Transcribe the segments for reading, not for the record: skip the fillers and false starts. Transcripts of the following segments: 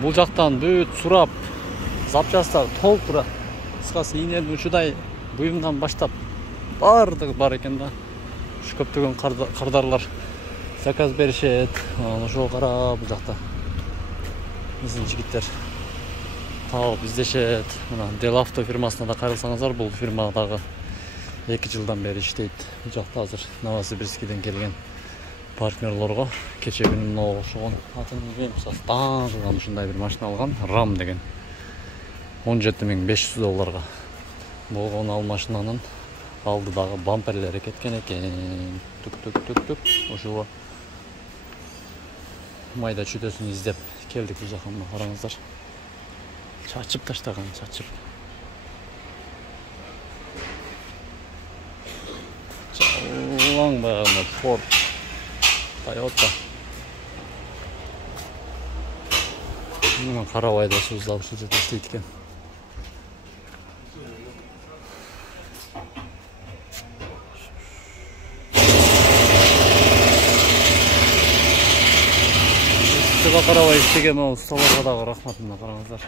Бул жактан бүт сурап, запчастар толук турат. Кыскасы ийненин учудай буюмдан баштап бардыгы бар экен да. Ушу көптөгөн кардарлар заказ беришет. Ошого карап бул жакта биздин жигиттер таап издешет. Мына Делавто фирмасына да кайрылсаңыздар, бул фирма дагы 2 жылдан бери иштейт. Бул жакта азыр Новосибирскиден келген партнерлорго кече күнү мына окшогон атын билбейм, таң кылган ушундай бир машина алган, RAM деген. 17.500 долларга болгон ал машинанын алдыдагы бамперлери кеткен экен. Тук. Ошого майда чүдөсүн издеп келдик бул жака. Мына караңыздар. Чачып таштаган, чачып. Чалаң баягы Ford, Toyota. Мына карабайда сузулуп ушул жерде иштейт экен. Сыга карабай иштеген усталарга дагы рахматымды караңыздар.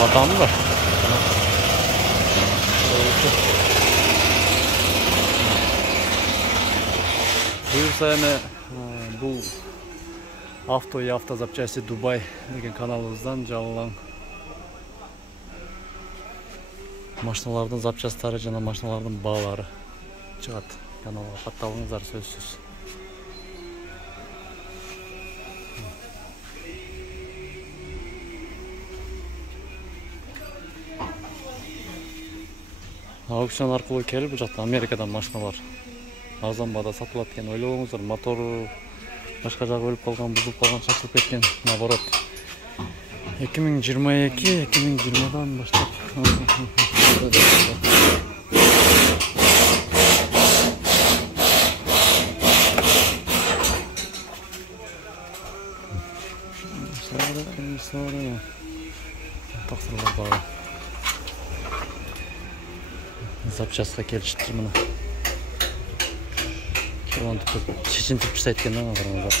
Батам бар. Буюрса эми бул авто и автозапчасти Дубай деген каналыбыздан жалаң машиналардын запчасттары жана машиналардын баалары чыгат. Каналга катталыңыздар сөзсүз. Аукцион аркылуу келип, бул жакта Америкадан машиналар арзан баада сатылат экен. Ойлобоңуздар, мотору башка жагы өлүп калган, бузулуп калган, чачылып кеткен. Наоборот, 2022-2020дан баштап тақсырлар бары запчастка келишиптир. Мына чечинтип тастайт экен да, караңыздар.